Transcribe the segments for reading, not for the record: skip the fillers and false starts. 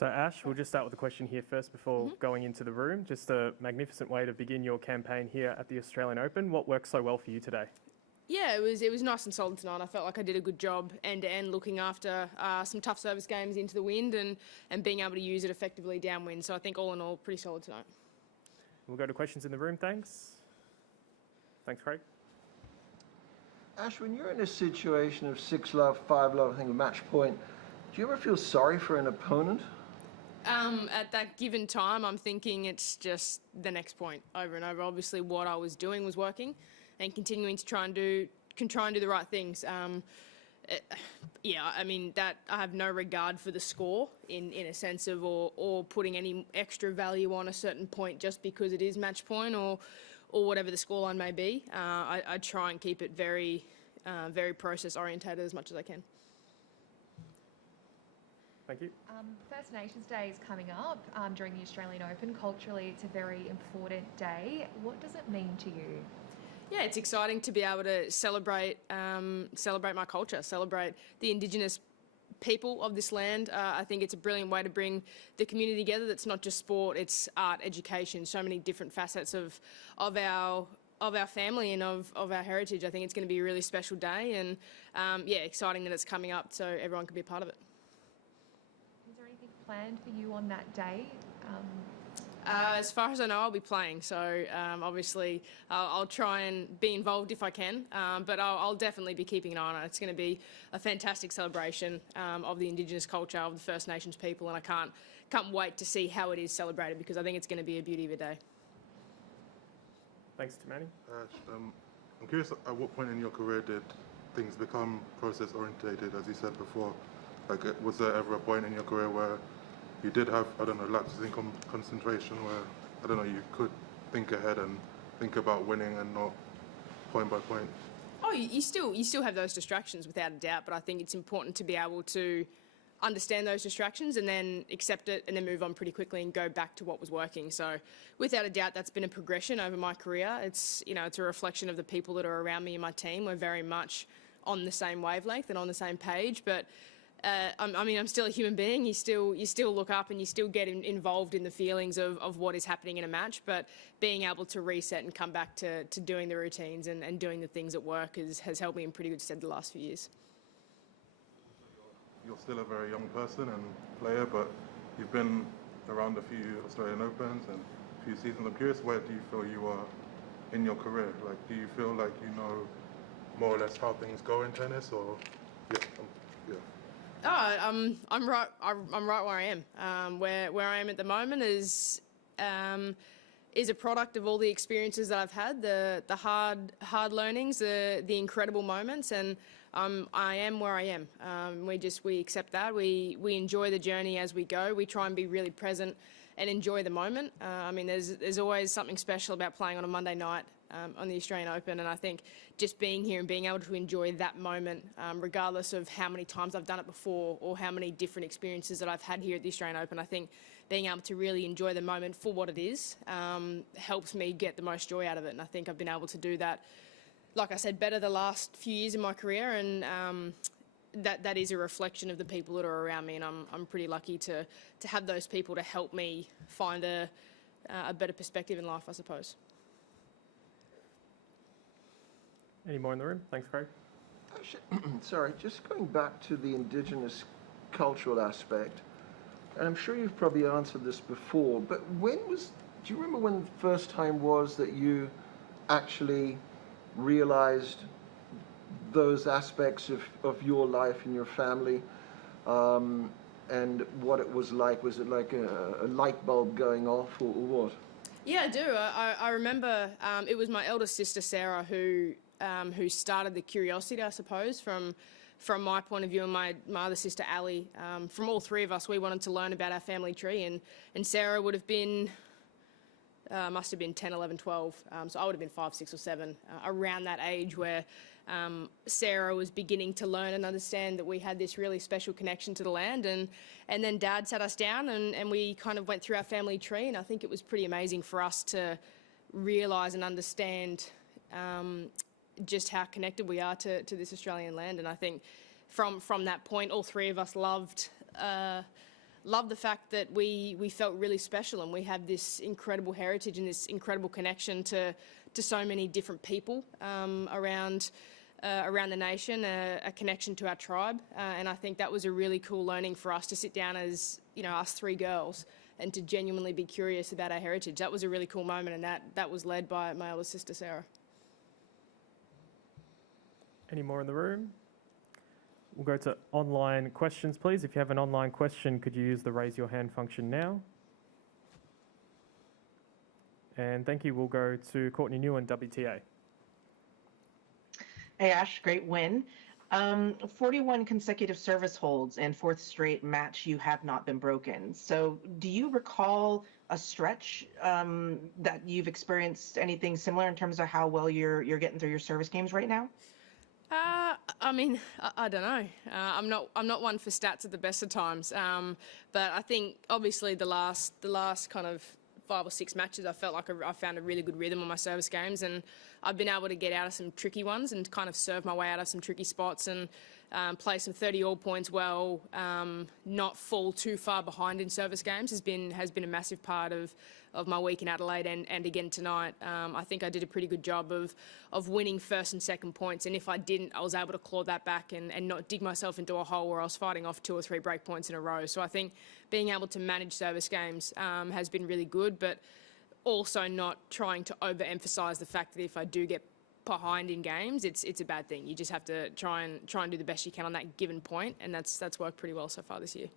So Ash, we'll just start with a question here first before going into the room. Just a magnificent way to begin your campaign here at the Australian Open. What worked so well for you today? Yeah, it was nice and solid tonight. I felt like I did a good job end-to-end looking after some tough service games into the wind and being able to use it effectively downwind. So I think all in all, pretty solid tonight. We'll go to questions in the room, thanks. Thanks, Craig. Ash, when you're in a situation of 6-love, 5-love, I think a match point, do you ever feel sorry for an opponent? At that given time, I'm thinking it's just the next point over and over. Obviously, what I was doing was working, and continuing to try and do the right things. Yeah, I mean that I have no regard for the score in a sense of or putting any extra value on a certain point just because it is match point or whatever the scoreline may be. I try and keep it very process orientated as much as I can. Thank you. First Nations Day is coming up during the Australian Open. Culturally, it's a very important day. What does it mean to you? Yeah, it's exciting to be able to celebrate my culture, celebrate the indigenous people of this land. I think it's a brilliant way to bring the community together. That's not just sport, it's art, education, so many different facets of our family and of our heritage. I think it's going to be a really special day, and yeah, exciting that it's coming up so everyone can be a part of it. Is there anything planned for you on that day? As far as I know, I'll be playing, so obviously I'll try and be involved if I can, but I'll definitely be keeping an eye on it. It's going to be a fantastic celebration of the Indigenous culture, of the First Nations people, and I can't wait to see how it is celebrated because I think it's going to be a beauty of a day. Thanks, Tamani. I'm curious, at what point in your career did things become process-orientated, as you said before? Like, was there ever a point in your career where you did have, I don't know, lapses in concentration where, I don't know, you could think ahead and think about winning and not point by point? Oh, you still have those distractions without a doubt, but I think it's important to be able to understand those distractions and then accept it and then move on pretty quickly and go back to what was working. So without a doubt, that's been a progression over my career. It's, you know, it's a reflection of the people that are around me and my team. We're very much on the same wavelength and on the same page, but I mean, I'm still a human being. You still look up and you still get involved in the feelings of what is happening in a match, but being able to reset and come back to doing the routines and doing the things at work has helped me in pretty good stead the last few years. You're still a very young person and player, but you've been around a few Australian Opens and a few seasons. I'm curious, where do you feel you are in your career? Like, do you feel like you know more or less how things go in tennis, or yeah. Oh, I'm right where I am. Where I am at the moment is a product of all the experiences that I've had, the hard learnings, the incredible moments, and I am where I am. We accept that. We enjoy the journey as we go. We try and be really present and enjoy the moment. I mean, there's always something special about playing on a Monday night on the Australian Open, and I think just being here and being able to enjoy that moment, regardless of how many times I've done it before or how many different experiences that I've had here at the Australian Open, I think being able to really enjoy the moment for what it is helps me get the most joy out of it, and I think I've been able to do that, like I said, better the last few years in my career, and that is a reflection of the people that are around me, and I'm pretty lucky to have those people to help me find a better perspective in life, I suppose. Any more in the room? Thanks, Craig. Sorry, just going back to the Indigenous cultural aspect, and I'm sure you've probably answered this before, but do you remember when the first time was that you actually realized those aspects of your life and your family, and what it was like? Was it like a light bulb going off, or what? Yeah, I do. I remember it was my eldest sister, Sarah, who started the curiosity, I suppose, from my point of view, and my other sister, Ali. From all three of us, we wanted to learn about our family tree, and Sarah would have been, must have been 10, 11, 12, so I would have been 5, 6 or 7, around that age where Sarah was beginning to learn and understand that we had this really special connection to the land, and then Dad sat us down and we kind of went through our family tree, and I think it was pretty amazing for us to realise and understand just how connected we are to this Australian land. And I think from that point, all three of us loved love the fact that we felt really special and we have this incredible heritage and this incredible connection to so many different people around the nation, a connection to our tribe. And I think that was a really cool learning for us to sit down as, us 3 girls and to genuinely be curious about our heritage. That was a really cool moment, and that was led by my older sister, Sarah. Any more in the room? We'll go to online questions, please. If you have an online question, could you use the raise your hand function now? And thank you. We'll go to Courtney Newen, WTA. Hey Ash, great win. 41 consecutive service holds and 4th straight match you have not been broken. So do you recall a stretch that you've experienced anything similar in terms of how well you're getting through your service games right now? I don't know. I'm not one for stats at the best of times. But I think obviously the last kind of 5 or 6 matches, I felt like I found a really good rhythm on my service games, and I've been able to get out of some tricky ones and kind of serve my way out of some tricky spots and play some 30-all points well. Not fall too far behind in service games has been a massive part of my week in Adelaide and again tonight. I think I did a pretty good job of winning first and second points, and if I didn't, I was able to claw that back and not dig myself into a hole where I was fighting off 2 or 3 break points in a row. So I think being able to manage service games has been really good, but also not trying to overemphasise the fact that if I do get behind in games, it's a bad thing. You just have to try and do the best you can on that given point, and that's worked pretty well so far this year.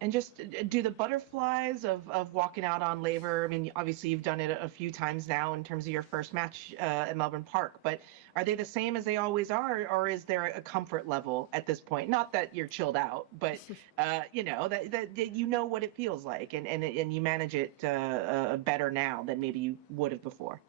And just do the butterflies of walking out on Laver, I mean, obviously you've done it a few times now in terms of your first match at Melbourne Park, but are they the same as they always are, or is there a comfort level at this point? Not that you're chilled out, but that you know what it feels like, and you manage it better now than maybe you would have before.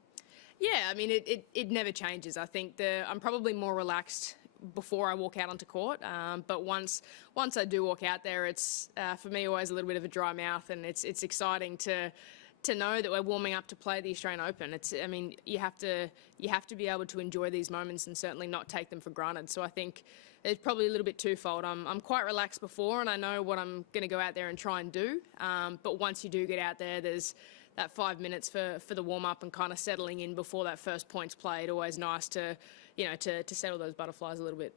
Yeah, I mean, it never changes. I think I'm probably more relaxed before I walk out onto court, but once I do walk out there, it's for me always a little bit of a dry mouth, and it's exciting to know that we're warming up to play the Australian Open. You have to be able to enjoy these moments and certainly not take them for granted. So I think it's probably a little bit twofold. I'm quite relaxed before, and I know what I'm going to go out there and try and do. But once you do get out there, there's that 5 minutes for the warm up and kind of settling in before that first point's played. Always nice to settle those butterflies a little bit.